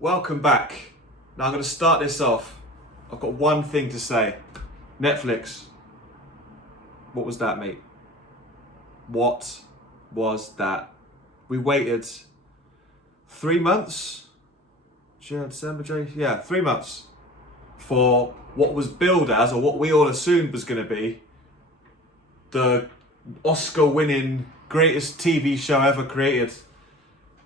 Welcome back. Now I'm going to start this off. I've got one thing to say. Netflix. What was that, mate? What was that? We waited 3 months? December, January? Yeah, 3 months for what was billed as, or what we all assumed was going to be, the Oscar-winning greatest TV show ever created.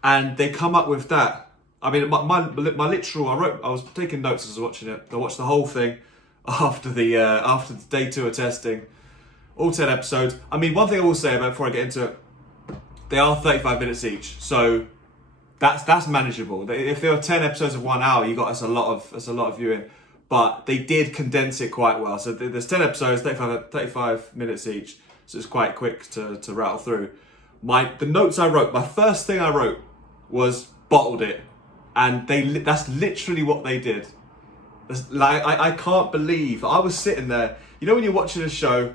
And they come up with that. I mean, my literal. I was taking notes as I was watching it. I watched the whole thing after the day 2 of testing, all 10 episodes. I mean, one thing I will say about before I get into it, they are 35 minutes each, so that's manageable. If there were 10 episodes of 1 hour, that's a lot of viewing. But they did condense it quite well. So there's 10 episodes, 35 minutes each, so it's quite quick to rattle through. The notes I wrote, my first thing I wrote was bottled it. And that's literally what they did. I can't believe, I was sitting there, you know when you're watching a show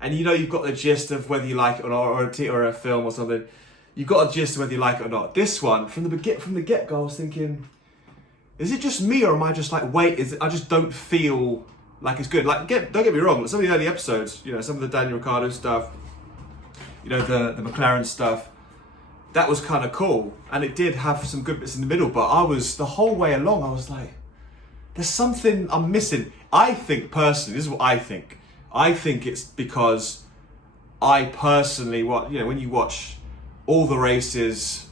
and you know you've got the gist of whether you like it or not, or a film or something, you've got a gist of whether you like it or not. This one, from the get-go, I was thinking, is it just me, or am I just like, I just don't feel like it's good. Like, don't get me wrong, some of the early episodes, some of the Daniel Ricciardo stuff, the McLaren stuff, that was kind of cool, and it did have some good bits in the middle, but the whole way along, I was like, there's something I'm missing. I think personally, this is what I think. I think it's because I personally, when you watch all the races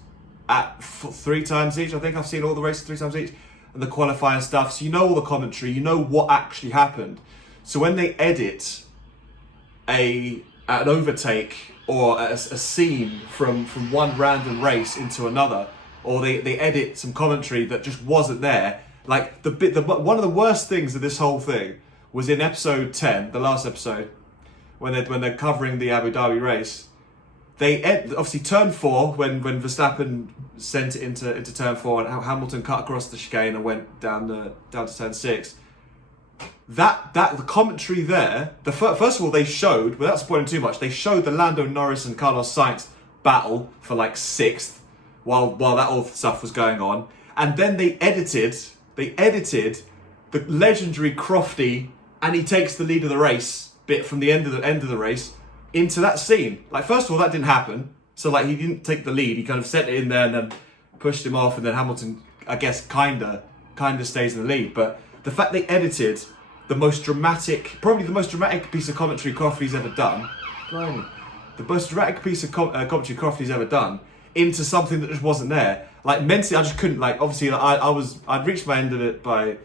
at 3 times each, I think I've seen all the races 3 times each, and the qualifying stuff, so you know all the commentary, you know what actually happened. So when they edit an overtake or a scene from one random race into another, or they edit some commentary that just wasn't there. Like one of the worst things of this whole thing was in episode 10, the last episode, when they're covering the Abu Dhabi race. They obviously turn 4 when Verstappen sent it into turn 4 and Hamilton cut across the chicane and went down to turn 6. The commentary there, first of all, they showed, without spoiling too much, they showed the Lando Norris and Carlos Sainz battle for like 6th while that all stuff was going on, and then they edited the legendary Crofty, and he takes the lead of the race bit from the end of the race into that scene. Like, first of all, that didn't happen, so like he didn't take the lead, he kind of set it in there and then pushed him off, and then Hamilton, I guess, kinda stays in the lead. But the fact they edited probably the most dramatic piece of commentary Crofty's ever done. Blimey. The most dramatic piece of commentary Crofty's ever done into something that just wasn't there. Like, mentally, I just couldn't, like, obviously, I'd reached my end of it by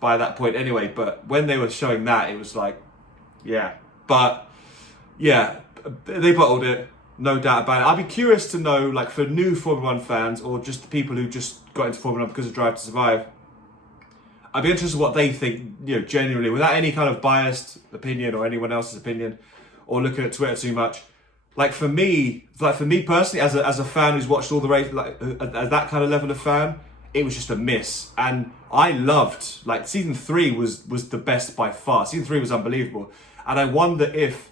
that point anyway, but when they were showing that, it was like, yeah. But, yeah, they bottled it, no doubt about it. I'd be curious to know, like, for new Formula 1 fans, or just the people who just got into Formula 1 because of Drive to Survive, I'd be interested in what they think, genuinely, without any kind of biased opinion or anyone else's opinion, or looking at Twitter too much. Like, for me personally, as a fan who's watched all the race, like at that kind of level of fan, it was just a miss. And I loved, like, season 3 was the best by far. Season 3 was unbelievable, and I wonder if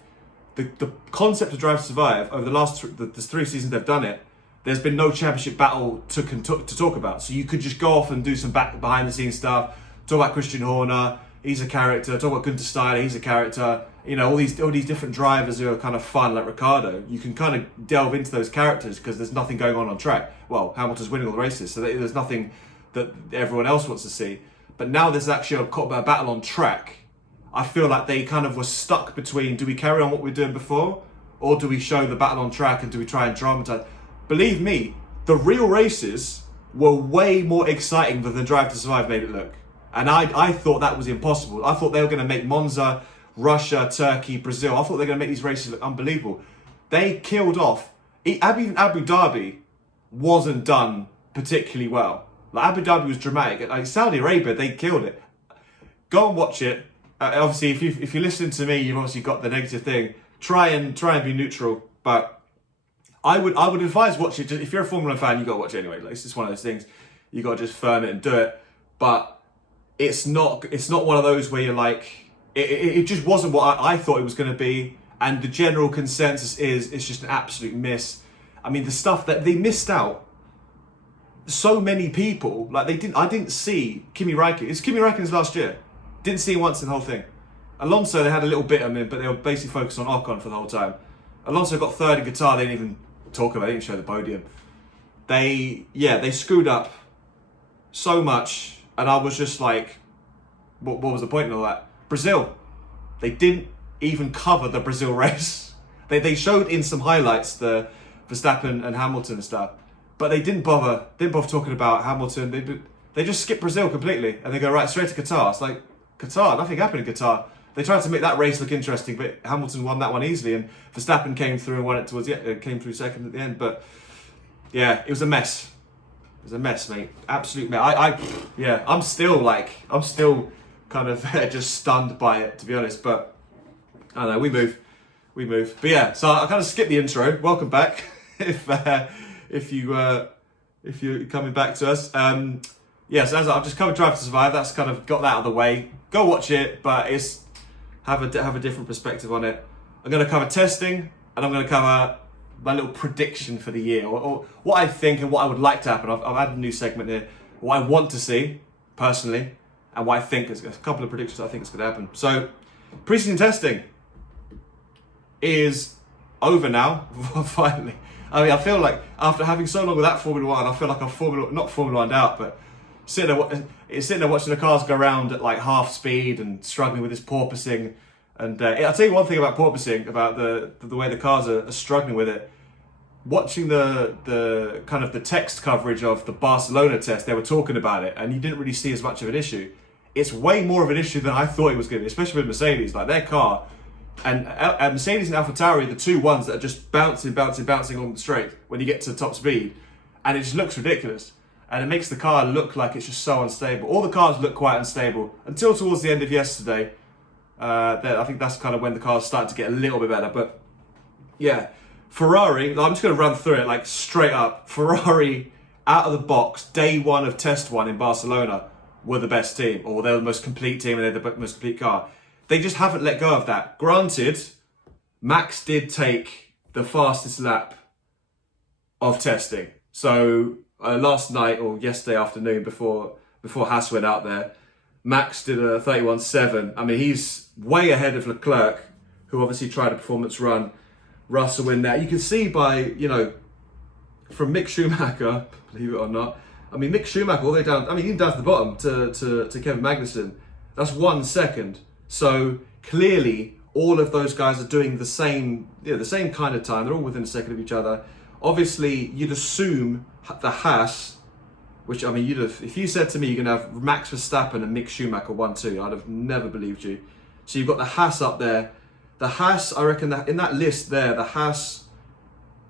the concept of Drive to Survive over the last the 3 seasons they've done it, there's been no championship battle to talk about. So you could just go off and do some behind the scenes stuff. Talk about Christian Horner, he's a character. Talk about Gunther Steiner, he's a character. All these different drivers who are kind of fun, like Ricciardo. You can kind of delve into those characters because there's nothing going on track. Well, Hamilton's winning all the races, so there's nothing that everyone else wants to see. But now there's actually a battle on track. I feel like they kind of were stuck between, do we carry on what we're doing before, or do we show the battle on track and do we try and dramatize? Believe me, the real races were way more exciting than the Drive to Survive made it look. And I thought that was impossible. I thought they were going to make Monza, Russia, Turkey, Brazil. I thought they were going to make these races look unbelievable. They killed off. Even Abu Dhabi wasn't done particularly well. Like, Abu Dhabi was dramatic. Like, Saudi Arabia, they killed it. Go and watch it. Obviously, if you're listening to me, you've obviously got the negative thing. Try and be neutral. But I would advise watch it. If you're a Formula 1 fan, you got to watch it anyway. Like, it's just one of those things. You got to just firm it and do it. But it's not one of those where you're like, it just wasn't what I thought it was going to be, and the general consensus is it's just an absolute miss. I mean, the stuff that they missed out, so many people, like I didn't see Kimi Räikkönen. It's Kimi Räikkönen's last year. Didn't see him once in the whole thing. Alonso, they had a little bit of him, but they were basically focused on Ocon for the whole time. Alonso got third in Qatar. They didn't even talk about it. They didn't show the podium. They screwed up so much, and I was just like, what was the point in all that? Brazil, they didn't even cover the Brazil race. They showed in some highlights the Verstappen and Hamilton and stuff, but they didn't bother talking about Hamilton. They just skipped Brazil completely, and they go right straight to Qatar. It's like, Qatar, nothing happened in Qatar. They tried to make that race look interesting, but Hamilton won that one easily, and Verstappen came through and won it came through second at the end. But yeah, it was a mess. It was a mess, mate. Absolute mess. I'm still kind of just stunned by it, to be honest. But I don't know. We move. But yeah, so I kind of skipped the intro. Welcome back, if you're coming back to us. So as I've just covered Drive to Survive. That's kind of got that out of the way. Go watch it, but have a different perspective on it. I'm going to cover testing, and I'm going to cover my little prediction for the year, or what I think and what I would like to happen. I've added a new segment here. What I want to see, personally, and what I think is a couple of predictions I think is going to happen. So, preseason testing is over now, finally. I mean, I feel like after having so long without Formula One, I feel like I'm not Formula One out, but sitting there watching the cars go around at like half speed and struggling with this porpoising. And I'll tell you one thing about porpoising, about the way the cars are struggling with it. Watching the kind of the text coverage of the Barcelona test, they were talking about it, and you didn't really see as much of an issue. It's way more of an issue than I thought it was going to be, especially with Mercedes. Like their car, and Mercedes and AlphaTauri are the two ones that are just bouncing along the straight when you get to top speed, and it just looks ridiculous. And it makes the car look like it's just so unstable. All the cars look quite unstable until towards the end of yesterday. I think that's kind of when the cars started to get a little bit better. But yeah, Ferrari, I'm just going to run through it like straight up. Ferrari, out of the box, day one of test one in Barcelona, were the best team, or they're the most complete team and they're the most complete car. They just haven't let go of that. Granted, Max did take the fastest lap of testing. So last night or yesterday afternoon before Haas went out there, Max did a 31.7. I mean, he's way ahead of Leclerc, who obviously tried a performance run. Russell in there. You can see by, from Mick Schumacher, believe it or not. I mean, Mick Schumacher all the way down, even down to the bottom to Kevin Magnussen. That's 1 second. So clearly, all of those guys are doing the same kind of time. They're all within a second of each other. Obviously, you'd assume the Haas, which, if you said to me you're going to have Max Verstappen and Mick Schumacher 1-2, I'd have never believed you. So you've got the Haas up there. The Haas, I reckon that in that list there, the Haas,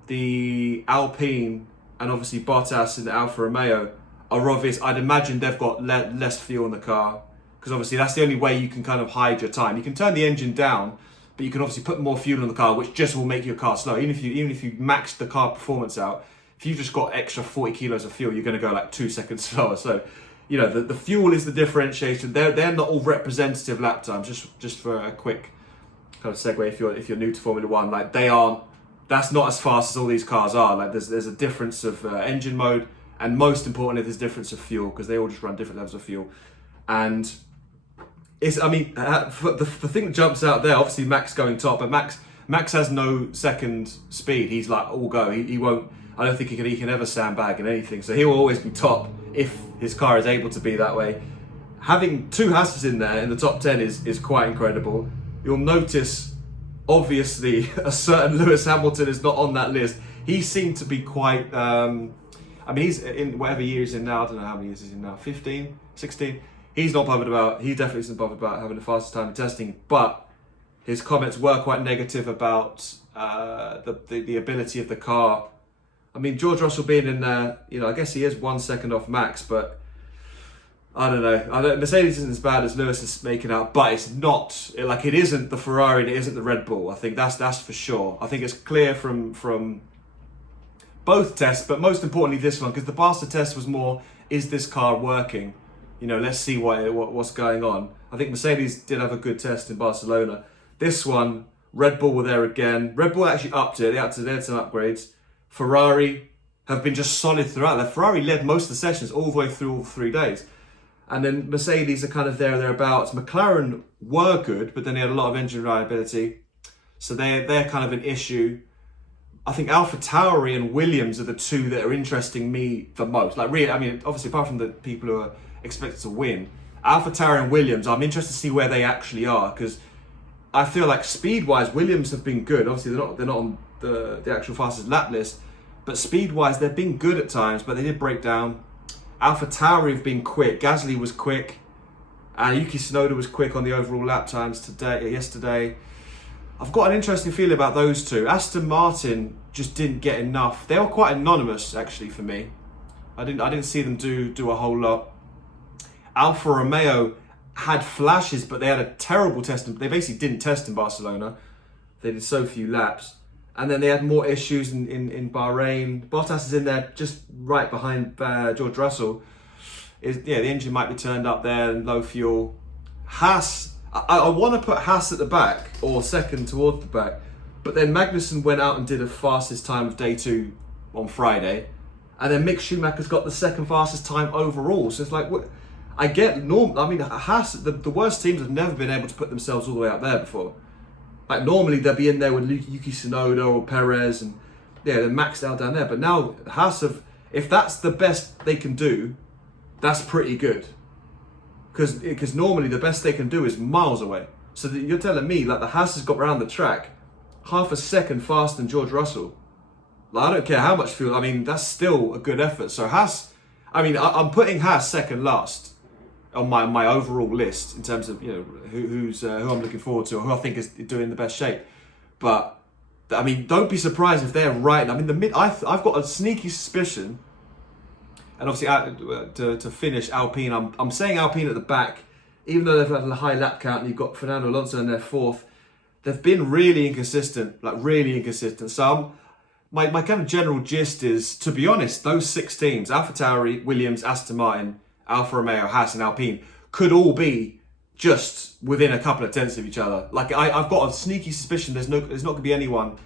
the Alpine, and obviously Bottas in the Alfa Romeo are obvious. I'd imagine they've got less fuel in the car, because obviously that's the only way you can kind of hide your time. You can turn the engine down, but you can obviously put more fuel in the car, which just will make your car slow. Even if you max the car performance out, if you've just got extra 40 kilos of fuel, you're going to go like 2 seconds slower. So, the fuel is the differentiation. They're not all representative lap times. Just for a quick kind of segue, if you're new to Formula One, like that's not as fast as all these cars are. Like there's a difference of engine mode, and most importantly, there's a difference of fuel, because they all just run different levels of fuel. And the thing that jumps out there, obviously Max going top, but Max has no second speed. He's like all go. He won't. I don't think he can ever sandbag in anything. So he will always be top if his car is able to be that way. Having two Haas's in there in the top 10 is quite incredible. You'll notice, obviously, a certain Lewis Hamilton is not on that list. He seemed to be quite, he's in whatever year he's in now. I don't know how many years he's in now, 15, 16. He definitely isn't bothered about having the fastest time in testing, but his comments were quite negative about the ability of the car. I mean, George Russell being in there, I guess he is 1 second off Max, but I don't know. Mercedes isn't as bad as Lewis is making out, but it's not, it isn't the Ferrari and it isn't the Red Bull. I think that's for sure. I think it's clear from both tests, but most importantly this one, because the Barca test was more, is this car working? Let's see what's going on. I think Mercedes did have a good test in Barcelona. This one, Red Bull were there again. Red Bull actually upped it. They had some upgrades. Ferrari, have been just solid throughout. Like Ferrari led most of the sessions all the way through all 3 days. And then Mercedes are kind of there or thereabouts. McLaren were good, but then they had a lot of engine reliability. So they're kind of an issue. I think AlphaTauri and Williams are the two that are interesting me the most. Like really, I mean, obviously apart from the people who are expected to win, AlphaTauri and Williams, I'm interested to see where they actually are, because I feel like speed-wise, Williams have been good. Obviously, they're not on the actual fastest lap list, but speed-wise, they've been good at times, but they did break down. AlphaTauri have been quick. Gasly was quick, and Yuki Tsunoda was quick on the overall lap times yesterday. I've got an interesting feeling about those two. Aston Martin just didn't get enough. They were quite anonymous, actually, for me. I didn't see them do a whole lot. Alfa Romeo had flashes, but they had a terrible test. They basically didn't test in Barcelona. They did so few laps. And then they had more issues in Bahrain. Bottas is in there just right behind George Russell. The engine might be turned up there and low fuel. Haas, I want to put Haas at the back or second towards the back, but then Magnussen went out and did a fastest time of day 2 on Friday, and then Mick Schumacher's got the second fastest time overall. So it's like, what? I get I mean, Haas, the worst teams have never been able to put themselves all the way up there before. Like normally they'll be in there with Yuki Tsunoda or Perez, and they're maxed out down there. But now Haas if that's the best they can do, that's pretty good. Because normally the best they can do is miles away. So you're telling me like the Haas has got around the track half a second faster than George Russell. Like, I don't care how much fuel. I mean, that's still a good effort. So Haas, I mean, I'm putting Haas second last on my overall list in terms of, you know, who I'm looking forward to or who I think is doing the best shape. But I mean, don't be surprised if they're right. I mean, I've got a sneaky suspicion. And obviously, to finish Alpine, I'm saying Alpine at the back, even though they've had a high lap count and you've got Fernando Alonso in their 4th, they've been really inconsistent, like really inconsistent. So my kind of general gist is, to be honest, those 6 teams, AlphaTauri, Williams, Aston Martin, Alfa Romeo, Haas and Alpine, could all be just within a couple of tenths of each other. Like I've got a sneaky suspicion there's not going to be anyone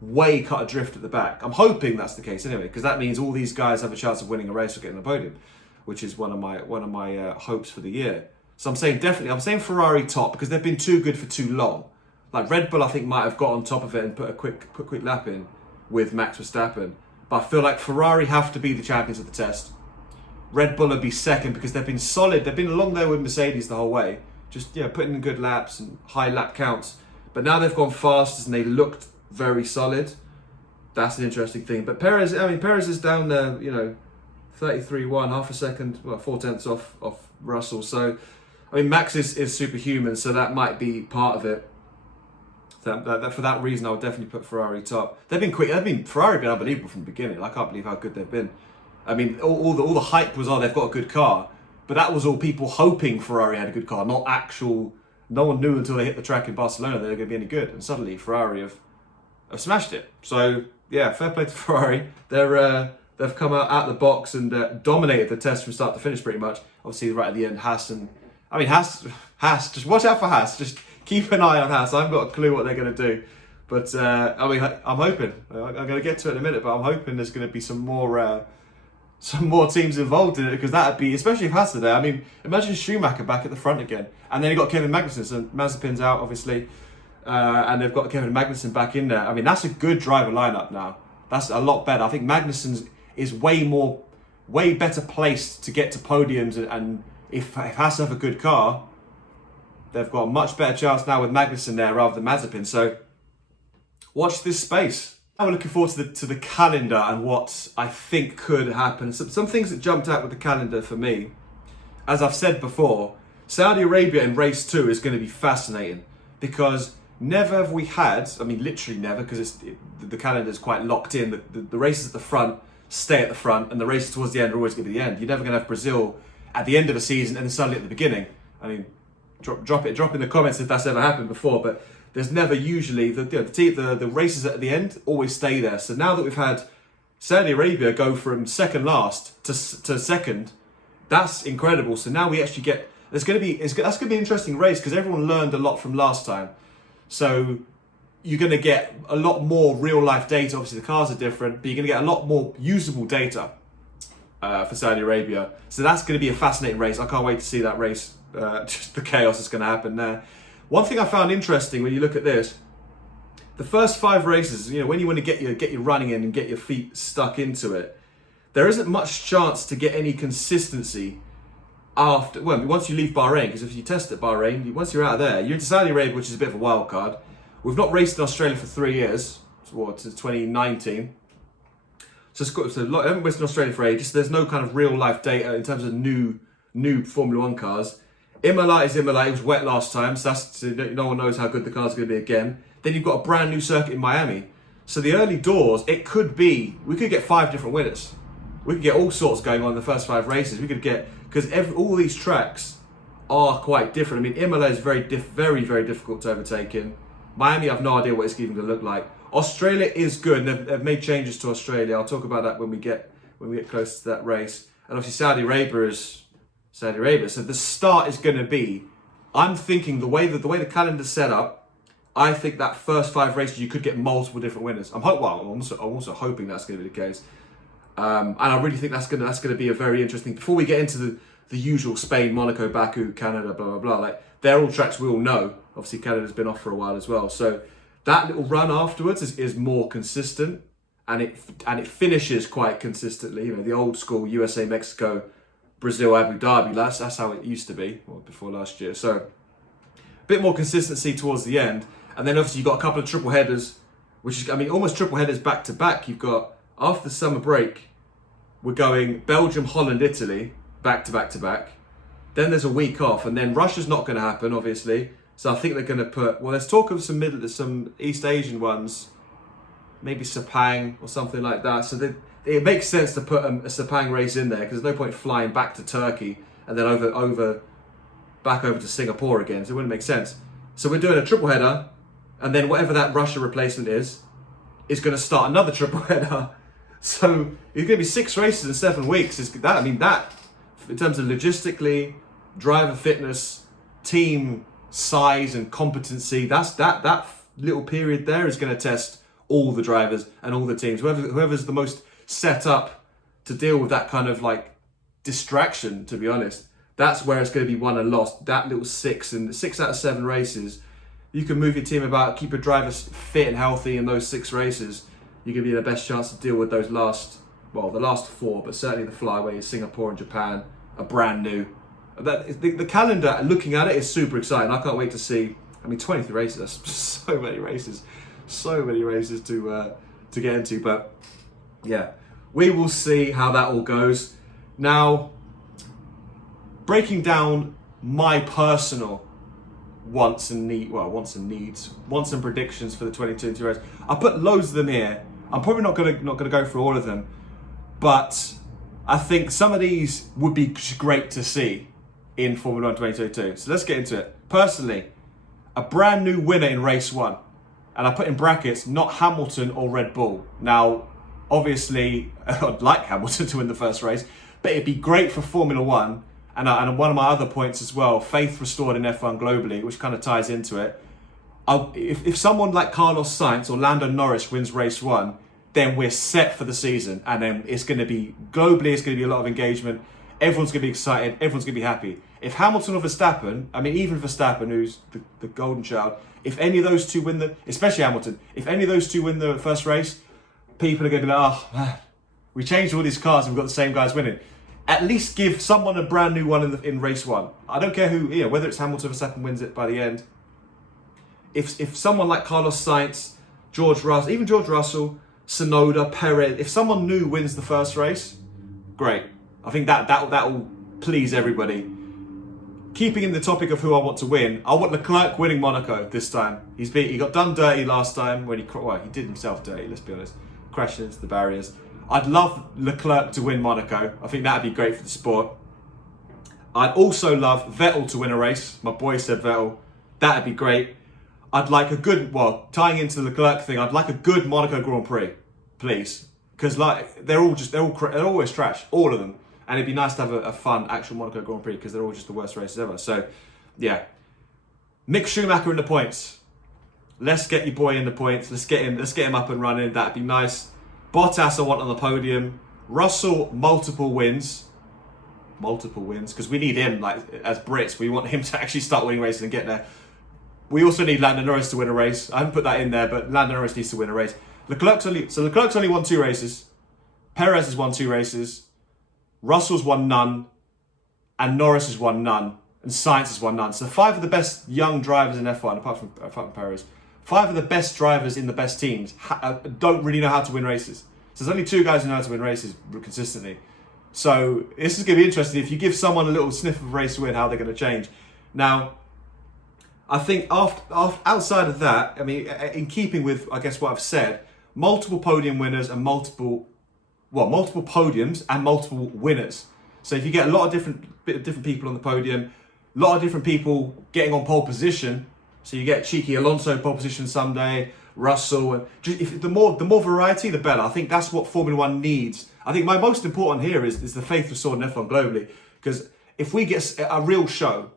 way cut adrift at the back. I'm hoping that's the case anyway, because that means all these guys have a chance of winning a race or getting a podium, which is one of my hopes for the year. So I'm saying Ferrari top, because they've been too good for too long. Like Red Bull, I think might have got on top of it and put a quick lap in with Max Verstappen, but I feel like Ferrari have to be the champions of the test. Red Bull would be second because they've been solid. They've been along there with Mercedes the whole way, just putting in good laps and high lap counts. But now they've gone fast and they looked very solid. That's an interesting thing. But Perez is down there, 33.1, half a second, 4 tenths off Russell. So, I mean, Max is superhuman, so that might be part of it. That for that reason, I would definitely put Ferrari top. They've been quick. Ferrari have been unbelievable from the beginning. I can't believe how good they've been. I mean, all the hype was, they've got a good car, but that was all people hoping Ferrari had a good car, not actual. No one knew until they hit the track in Barcelona that they were going to be any good, and suddenly Ferrari have smashed it. So yeah, fair play to Ferrari. They've come out the box and dominated the test from start to finish pretty much. Obviously, right at the end, Haas, just watch out for Haas. Just keep an eye on Haas. I haven't got a clue what they're going to do. But I'm hoping. I'm going to get to it in a minute, but I'm hoping there's going to be some more teams involved in it, because that'd be, especially if Haas are there. I mean, imagine Schumacher back at the front again, and then you've got Kevin Magnussen. So Mazepin's out, obviously, and they've got Kevin Magnussen back in there. I mean, that's a good driver lineup now. That's a lot better. I think Magnussen is way better placed to get to podiums, and if Haas have a good car, they've got a much better chance now with Magnussen there rather than Mazepin. So watch this space. Now we're looking forward to the calendar and what I think could happen. Some things that jumped out with the calendar for me. As I've said before, Saudi Arabia in race 2 is going to be fascinating, because never have we had, I mean literally never, because the calendar is quite locked in. The races at the front stay at the front, and the races towards the end are always going to be the end. You're never going to have Brazil at the end of a season and then suddenly at the beginning. I mean, drop in the comments if that's ever happened before, but there's never usually, the races at the end always stay there. So now that we've had Saudi Arabia go from second last to second, that's incredible. So now we actually get, that's going to be an interesting race, because everyone learned a lot from last time. So you're going to get a lot more real life data. Obviously, the cars are different, but you're going to get a lot more usable data for Saudi Arabia. So that's going to be a fascinating race. I can't wait to see that race. Just the chaos that's going to happen there. One thing I found interesting when you look at this, the first 5 races, when you want to get your running in and get your feet stuck into it, there isn't much chance to get any consistency once you leave Bahrain, because if you test at Bahrain, once you're out of there, you're into Saudi Arabia, which is a bit of a wild card. We've not raced in Australia for 3 years, to 2019. So I haven't raced in Australia for ages. So there's no kind of real life data in terms of new Formula One cars. Imola is Imola. It was wet last time, so no one knows how good the car's going to be again. Then you've got a brand new circuit in Miami. So the early doors, we could get 5 different winners. We could get all sorts going on in the first 5 races. We could get, because all these tracks are quite different. I mean, Imola is very, very difficult to overtake in. Miami, I have no idea what it's even going to look like. Australia is good, and they've made changes to Australia. I'll talk about that when we get close to that race. And obviously Saudi Arabia is Saudi Arabia. So the start is going to be, I'm thinking the way the calendar's set up, I think that first 5 races you could get multiple different winners. I'm also hoping that's going to be the case. And I really think that's going to be a very interesting. Before we get into the usual Spain, Monaco, Baku, Canada, blah blah blah, like they're all tracks we all know. Obviously, Canada's been off for a while as well, so that little run afterwards is more consistent, and it finishes quite consistently. The old school USA, Mexico, Brazil, Abu Dhabi. That's how it used to be before last year. So a bit more consistency towards the end, and then obviously you've got a couple of triple headers, which is almost triple headers back to back. You've got after the summer break. We're going Belgium, Holland, Italy, back to back to back. Then there's a week off, and then Russia's not going to happen, obviously. So I think they're going to put, there's talk of some East Asian ones, maybe Sepang or something like that. So it makes sense to put a Sepang race in there, because there's no point flying back to Turkey and then back over to Singapore again. So it wouldn't make sense. So we're doing a triple header, and then whatever that Russia replacement is going to start another triple header. So it's going to be 6 races in 7 weeks. That in terms of logistically, driver fitness, team size and competency, that little period there is going to test all the drivers and all the teams. Whoever's the most set up to deal with that kind of like distraction, to be honest, that's where it's going to be won and lost. That little 6 out of 7 races, you can move your team about, keep your drivers fit and healthy in those 6 races. You're going to be the best chance to deal with those the last 4, but certainly the flyways, Singapore and Japan are brand new. The calendar, looking at it, is super exciting. I can't wait to see. 23 races, that's so many races to get into. But yeah, we will see how that all goes. Now, breaking down my personal wants and predictions for the 2022 race. I put loads of them here. I'm probably not gonna go through all of them, but I think some of these would be great to see in Formula 1 2022. So let's get into it. Personally, a brand new winner in race 1, and I put in brackets not Hamilton or Red Bull. Now, obviously, I'd like Hamilton to win the first race, but it'd be great for Formula 1. And one of my other points as well, faith restored in F1 globally, which kind of ties into it. If someone like Carlos Sainz or Lando Norris wins race 1, then we're set for the season. And then it's going to be, globally, it's going to be a lot of engagement. Everyone's going to be excited. Everyone's going to be happy. If Hamilton or Verstappen, even Verstappen, who's the golden child, if any of those two win especially Hamilton, if any of those two win the first race, people are going to be like, oh, man, we changed all these cars and we've got the same guys winning. At least give someone a brand new one in race 1. I don't care who, whether it's Hamilton or Verstappen wins it by the end. If someone like Carlos Sainz, George Russell, Tsunoda, Perez, if someone new wins the first race, great. I think that will please everybody. Keeping in the topic of who I want to win, I want Leclerc winning Monaco this time. He got done dirty last time when he did himself dirty, let's be honest, crashing into the barriers. I'd love Leclerc to win Monaco. I think that'd be great for the sport. I'd also love Vettel to win a race. My boy said Vettel. That'd be great. I'd like a good, tying into the Leclerc thing, I'd like a good Monaco Grand Prix, please. Because they're always trash, all of them. And it'd be nice to have a fun actual Monaco Grand Prix, because they're all just the worst races ever. So, yeah. Mick Schumacher in the points. Let's get your boy in the points. Let's get him up and running. That'd be nice. Bottas I want on the podium. Russell, multiple wins, because we need him, like, as Brits. We want him to actually start winning races and get there. We also need Lando Norris to win a race. I haven't put that in there, but Lando Norris needs to win a race. Leclerc's only won 2 races. Perez has won 2 races. Russell's won none. And Norris has won none. And Sainz has won none. So 5 of the best young drivers in F1, apart from Perez, 5 of the best drivers in the best teams don't really know how to win races. So there's only 2 guys who know how to win races consistently. So this is going to be interesting. If you give someone a little sniff of a race to win, how they're going to change. Now, I think outside of that, I mean, in keeping with, I guess, what I've said, multiple podium winners and multiple podiums and multiple winners. So if you get a lot of different people on the podium, a lot of different people getting on pole position, so you get cheeky Alonso pole position someday, Russell, and the more variety, the better. I think that's what Formula One needs. I think my most important here is the faith restored in F1 globally, because if we get a real show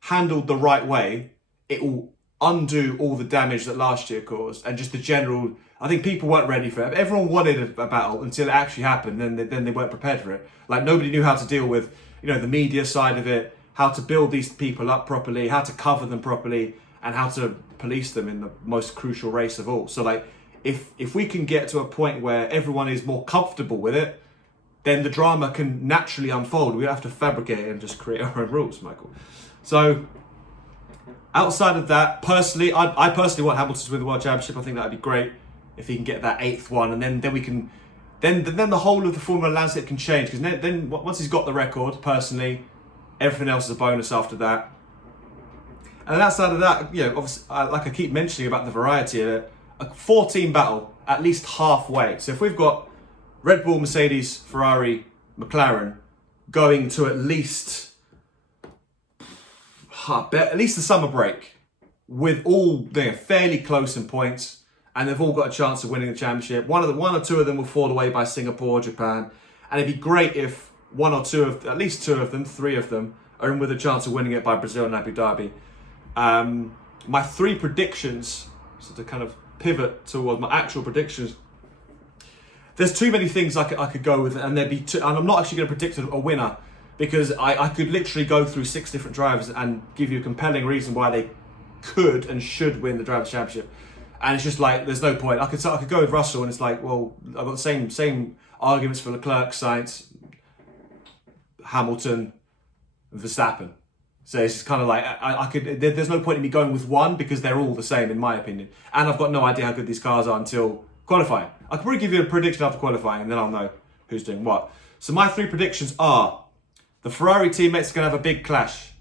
handled the right way, it will undo all the damage that last year caused, and just the general. I think people weren't ready for it. Everyone wanted a battle until it actually happened. Then they weren't prepared for it. Like, nobody knew how to deal with, the media side of it, how to build these people up properly, how to cover them properly, and how to police them in the most crucial race of all. So, like, if we can get to a point where everyone is more comfortable with it, then the drama can naturally unfold. We don't have to fabricate it and just create our own rules, Michael. So, outside of that, personally, I personally want Hamilton to win the World Championship. I think that would be great if he can get that 8th one, and then we can, then the whole of the Formula landscape can change, because then once he's got the record, personally, everything else is a bonus after that. And outside of that, obviously, like I keep mentioning about the variety of it, a 4-team battle at least halfway. So if we've got Red Bull, Mercedes, Ferrari, McLaren going to at least the summer break, with all fairly close in points, and they've all got a chance of winning the championship. One or two of them will fall away by Singapore, Japan, and it'd be great if at least 2 of them, 3 of them, are in with a chance of winning it by Brazil and Abu Dhabi. My 3 predictions, so to kind of pivot towards my actual predictions, there's too many things I could go with, and and I'm not actually going to predict a winner, because I could literally go through 6 different drivers and give you a compelling reason why they could and should win the Drivers' Championship. And it's just like, there's no point. I could go with Russell, and it's like, well, I've got the same arguments for Leclerc, Sainz, Hamilton, Verstappen. So it's just kind of like, there's no point in me going with one, because they're all the same in my opinion. And I've got no idea how good these cars are until qualifying. I could probably give you a prediction after qualifying, and then I'll know who's doing what. So my 3 predictions are: the Ferrari teammates are going to have a big clash.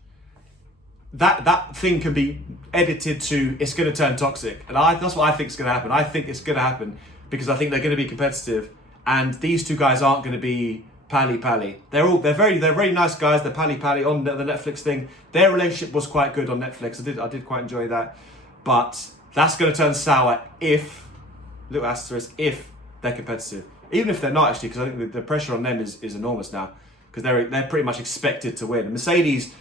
That thing can be edited to, it's going to turn toxic. And that's what I think is going to happen. I think it's going to happen because I think they're going to be competitive. And these 2 guys aren't going to be pally. They're very nice guys. They're pally on the Netflix thing. Their relationship was quite good on Netflix. I did quite enjoy that. But that's going to turn sour if they're competitive. Even if they're not, actually, because I think the pressure on them is enormous now, because they're pretty much expected to win. Mercedes,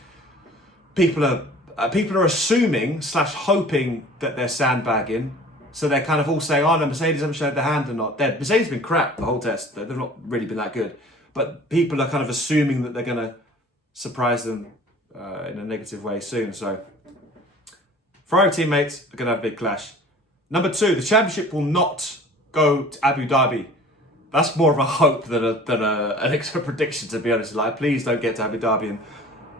people are assuming / hoping that they're sandbagging, so they're kind of all saying, "Oh no, Mercedes haven't showed their hand or not." Mercedes have been crap the whole test. They've not really been that good, but people are kind of assuming that they're going to surprise them in a negative way soon. So Ferrari teammates are going to have a big clash. Number 2, the championship will not go to Abu Dhabi. That's more of a hope than an extra prediction, to be honest. Like, please don't get to Abu Dhabi and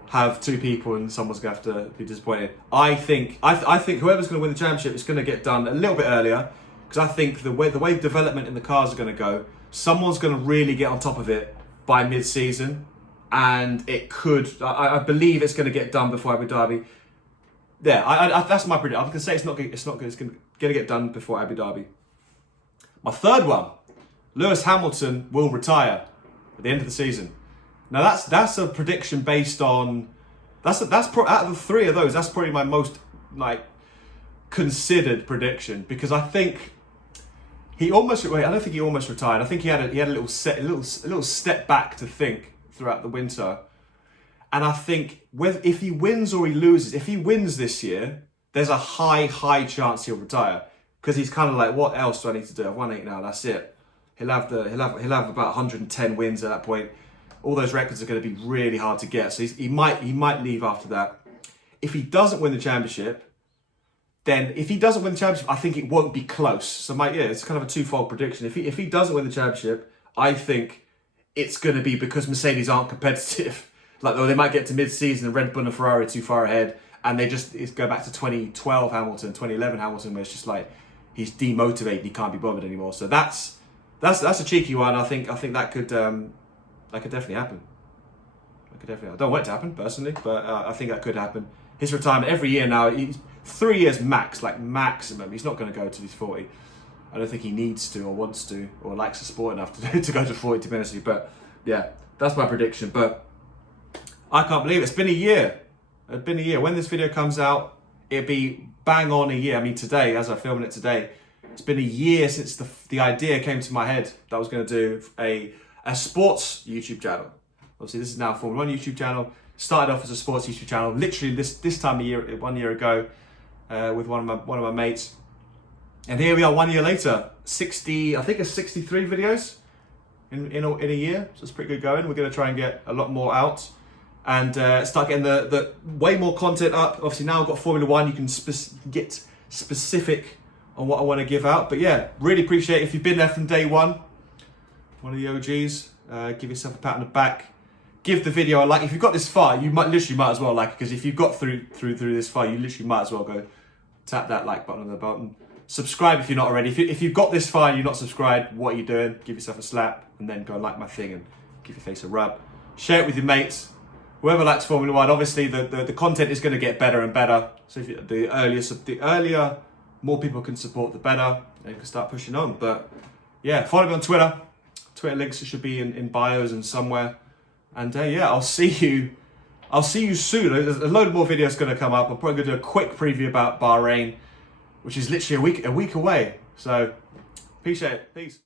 have 2 people and someone's going to have to be disappointed. I think whoever's going to win the championship is going to get done a little bit earlier, because I think the way development in the cars are going to go, someone's going to really get on top of it by mid-season, and it could. I believe it's going to get done before Abu Dhabi. Yeah, that's my prediction. I'm going to say it's not good. It's going to get done before Abu Dhabi. My 3rd one: Lewis Hamilton will retire at the end of the season. Now that's a prediction based on out of the 3 of those, that's probably my most considered prediction, because I think I don't think he almost retired. I think he had a little step back to think throughout the winter, and I think if he wins or he loses, if he wins this year, there's a high chance he'll retire, because he's kind of like, what else do I need to do? I've won 8 now, that's it. He'll have about 110 wins at that point. All those records are going to be really hard to get, so he might leave after that. If he doesn't win the championship, then I think it won't be close. So it's kind of a twofold prediction. If he doesn't win the championship, I think it's going to be because Mercedes aren't competitive. Like, they might get to mid-season and Red Bull and Ferrari are too far ahead, and it's go back to 2012 Hamilton, 2011 Hamilton, where it's just like he's demotivated, he can't be bothered anymore. So that's a cheeky one. I think that could definitely happen. I don't want it to happen personally, but I think that could happen. His retirement every year now, he's 3 years max, like maximum. He's not going to go till he's 40. I don't think he needs to or wants to or likes the sport enough to go to 40, to be honest with you. But yeah, that's my prediction. But I can't believe it. It's been a year. When this video comes out, it'll be bang on a year. I mean, today, as I'm filming it today, it's been a year since the idea came to my head that I was going to do a sports YouTube channel. Obviously, this is now a Formula 1 YouTube channel. Started off as a sports YouTube channel, literally this time of year, 1 year ago, with one of my mates. And here we are 1 year later, 63 videos in a year. So it's pretty good going. We're going to try and get a lot more out and start getting the way more content up. Obviously now I've got Formula 1, you can get specific on what I want to give out. But yeah, really appreciate it. If you've been there from day one of the OGs, give yourself a pat on the back. Give the video a like. If you've got this far, you might as well like it, because if you've got through this far, you literally might as well go tap that like button on the button. Subscribe if you're not already. If you've got this far and you're not subscribed, what are you doing? Give yourself a slap and then go and like my thing and give your face a rub. Share it with your mates. Whoever likes Formula 1, obviously the content is going to get better and better. So if the earlier more people can support, the better. And you can start pushing on. But yeah, follow me on Twitter. Twitter links should be in bios and somewhere. And yeah, I'll see you soon. There's a load more videos going to come up. I'm probably going to do a quick preview about Bahrain, which is literally a week away. So appreciate it. Peace.